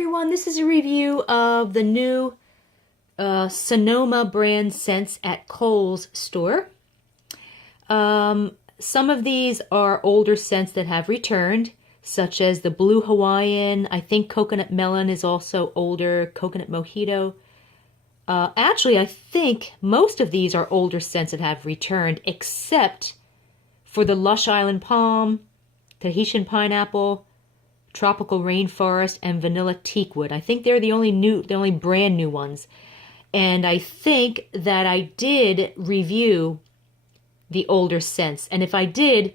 everyone, this is a review of the new Sonoma brand scents at Kohl's store. Some of these are older scents that have returned, such as the Blue Hawaiian. I think Coconut Melon is also older, Coconut Mojito. Actually, I think most of these are older scents that have returned, except for the Lush Island Palm, Tahitian Pineapple, Tropical Rainforest, and Vanilla Teakwood. I think they're the only brand new ones. And I think that I did review the older scents. And if I did,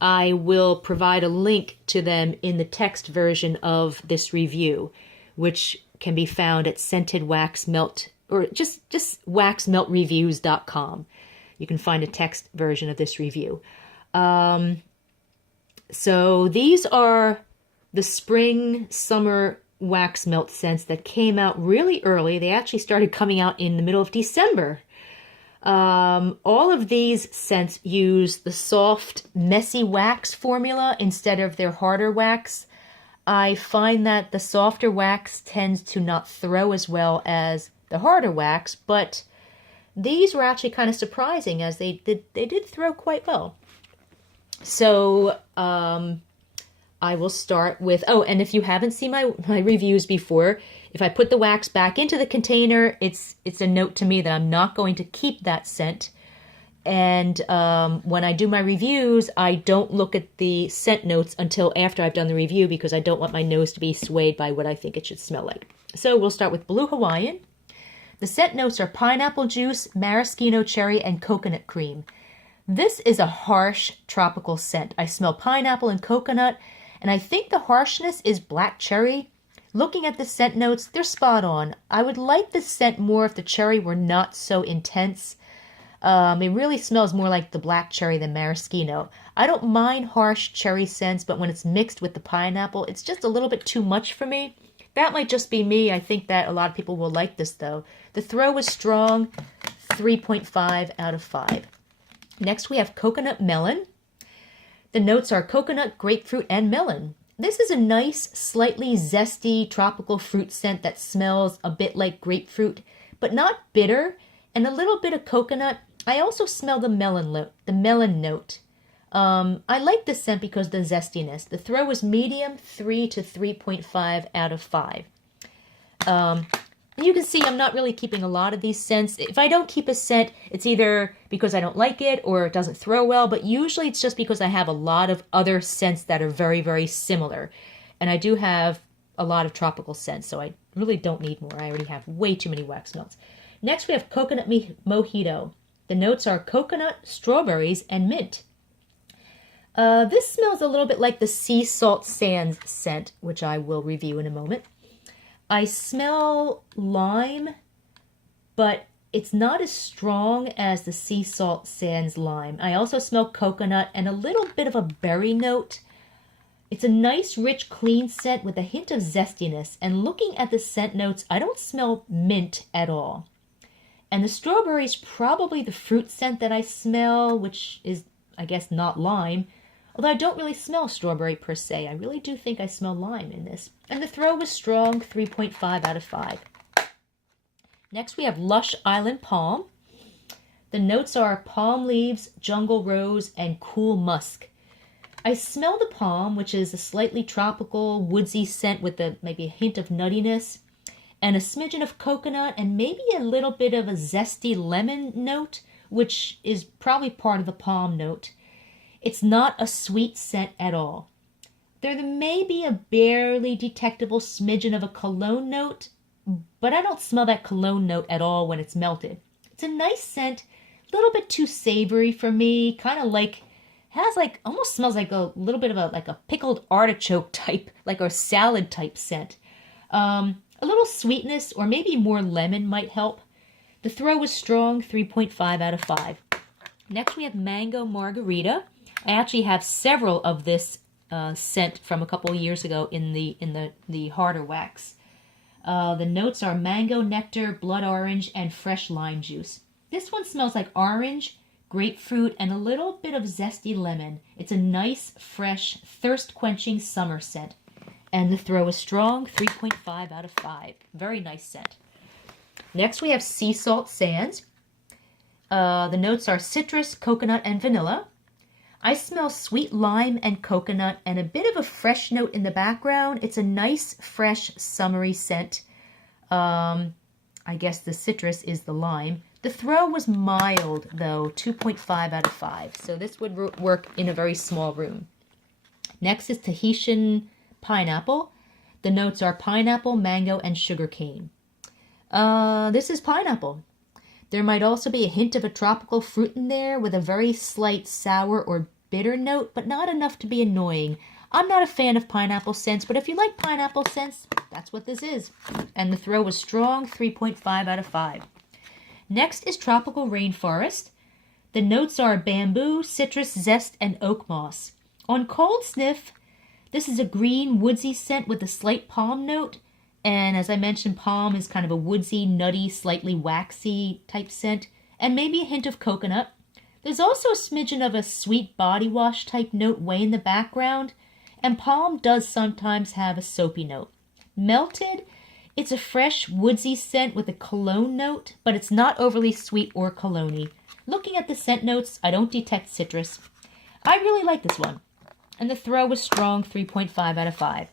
I will provide a link to them in the text version of this review, which can be found at Scented Wax Melt, or just waxmeltreviews.com. You can find a text version of this review. So these are the spring, summer wax melt scents that came out really early. They actually started coming out in the middle of December. All of these scents use the soft, messy wax formula instead of their harder wax. I find that the softer wax tends to not throw as well as the harder wax, but these were actually kind of surprising as they did throw quite well. So, I will start with, and if you haven't seen my reviews before, if I put the wax back into the container, it's a note to me that I'm not going to keep that scent. And when I do my reviews, I don't look at the scent notes until after I've done the review because I don't want my nose to be swayed by what I think it should smell like. So we'll start with Blue Hawaiian. The scent notes are pineapple juice, maraschino cherry, and coconut cream. This is a harsh tropical scent. I smell pineapple and coconut, and I think the harshness is black cherry. Looking at the scent notes, they're spot on. I would like this scent more if the cherry were not so intense. It really smells more like the black cherry than maraschino. I don't mind harsh cherry scents, but when it's mixed with the pineapple, it's just a little bit too much for me. That might just be me. I think that a lot of people will like this, though. The throw was strong, 3.5 out of 5. Next, we have Coconut Melon. The notes are coconut, grapefruit, and melon. This is a nice, slightly zesty tropical fruit scent that smells a bit like grapefruit, but not bitter, and a little bit of coconut. I also smell the melon note. I like this scent because of the zestiness. The throw is medium, 3 to 3.5 out of 5. You can see I'm not really keeping a lot of these scents. If I don't keep a scent, it's either because I don't like it or it doesn't throw well, but usually it's just because I have a lot of other scents that are very, very similar. And I do have a lot of tropical scents, so I really don't need more. I already have way too many wax melts. Next, we have Coconut Mojito. The notes are coconut, strawberries, and mint. This smells a little bit like the Sea Salt Sands scent, which I will review in a moment. I smell lime, but it's not as strong as the Sea Salt Sands lime. I also smell coconut and a little bit of a berry note. It's a nice, rich, clean scent with a hint of zestiness. And looking at the scent notes, I don't smell mint at all. And the strawberry is probably the fruit scent that I smell, which is, I guess, not lime. Although I don't really smell strawberry per se. I really do think I smell lime in this. And the throw was strong, 3.5 out of 5. Next we have Lush Island Palm. The notes are palm leaves, jungle rose, and cool musk. I smell the palm, which is a slightly tropical, woodsy scent with maybe a hint of nuttiness, and a smidgen of coconut, and maybe a little bit of a zesty lemon note, which is probably part of the palm note. It's not a sweet scent at all. There may be a barely detectable smidgen of a cologne note, but I don't smell that cologne note at all when it's melted. It's a nice scent, a little bit too savory for me, kind of almost smells like a little bit of a pickled artichoke type, like a salad type scent. A little sweetness or maybe more lemon might help. The throw was strong, 3.5 out of 5. Next we have Mango Margarita. I actually have several of this scent from a couple of years ago in the harder wax. The notes are mango nectar, blood orange, and fresh lime juice. This one smells like orange, grapefruit, and a little bit of zesty lemon. It's a nice, fresh, thirst-quenching summer scent. And the throw is strong, 3.5 out of 5. Very nice scent. Next we have Sea Salt Sands. The notes are citrus, coconut, and vanilla. I smell sweet lime and coconut and a bit of a fresh note in the background. It's a nice, fresh, summery scent. I guess the citrus is the lime. The throw was mild, though, 2.5 out of 5. So this would work in a very small room. Next is Tahitian Pineapple. The notes are pineapple, mango, and sugarcane. This is pineapple. There might also be a hint of a tropical fruit in there with a very slight sour or bitter note, but not enough to be annoying. I'm not a fan of pineapple scents, but if you like pineapple scents, that's what this is. And the throw was strong, 3.5 out of 5. Next is Tropical Rainforest. The notes are bamboo, citrus zest, and oak moss. On cold sniff, this is a green, woodsy scent with a slight palm note. And as I mentioned, palm is kind of a woodsy, nutty, slightly waxy type scent, and maybe a hint of coconut. There's also a smidgen of a sweet body wash type note way in the background, and palm does sometimes have a soapy note. Melted, it's a fresh, woodsy scent with a cologne note, but it's not overly sweet or cologne-y. Looking at the scent notes, I don't detect citrus. I really like this one. And the throw was strong, 3.5 out of 5.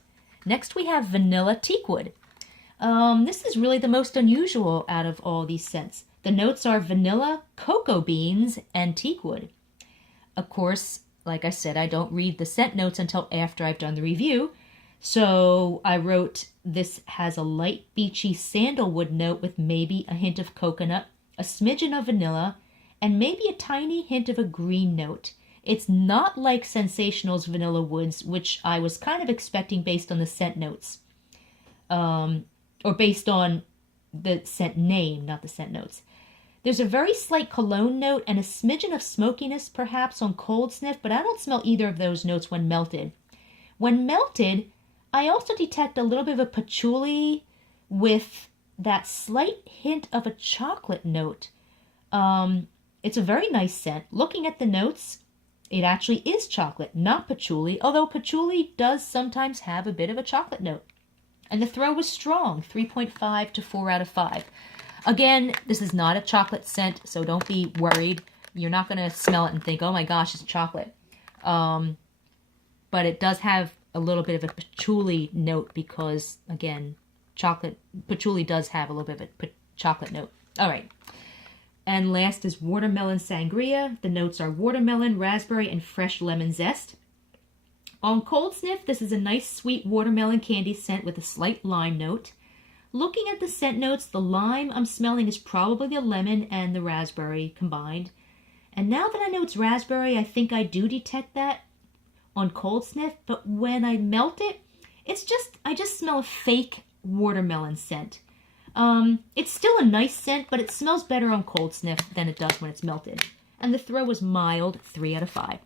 Next we have Vanilla Teakwood. This is really the most unusual out of all these scents. The notes are vanilla, cocoa beans, and teakwood. Of course, like I said, I don't read the scent notes until after I've done the review. So I wrote, this has a light beachy sandalwood note with maybe a hint of coconut, a smidgen of vanilla, and maybe a tiny hint of a green note. It's not like Sensational's Vanilla Woods, which I was kind of expecting based on the scent notes. Or based on the scent name, not the scent notes. There's a very slight cologne note and a smidgen of smokiness perhaps on cold sniff, but I don't smell either of those notes when melted. When melted, I also detect a little bit of a patchouli with that slight hint of a chocolate note. It's a very nice scent. Looking at the notes, it actually is chocolate, not patchouli, although patchouli does sometimes have a bit of a chocolate note. And the throw was strong, 3.5 to 4 out of 5. Again, this is not a chocolate scent, so don't be worried. You're not going to smell it and think, oh my gosh, it's chocolate. But it does have a little bit of a patchouli note because, again, patchouli does have a little bit of a chocolate note. All right. And last is Watermelon Sangria. The notes are watermelon, raspberry, and fresh lemon zest. On cold sniff, this is a nice sweet watermelon candy scent with a slight lime note. Looking at the scent notes, the lime I'm smelling is probably the lemon and the raspberry combined. And now that I know it's raspberry, I think I do detect that on cold sniff, but when I melt it, I just smell a fake watermelon scent. It's still a nice scent, but it smells better on cold sniff than it does when it's melted. And the throw was mild, 3 out of 5.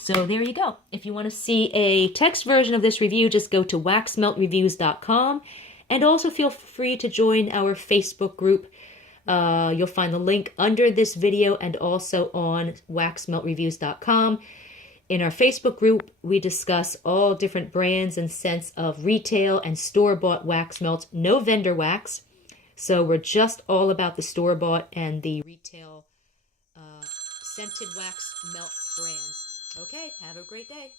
So there you go. If you want to see a text version of this review, just go to waxmeltreviews.com. And also feel free to join our Facebook group. You'll find the link under this video and also on waxmeltreviews.com. In our Facebook group, we discuss all different brands and scents of retail and store-bought wax melts, no vendor wax. So we're just all about the store-bought and the retail scented wax melt brands. Okay, have a great day.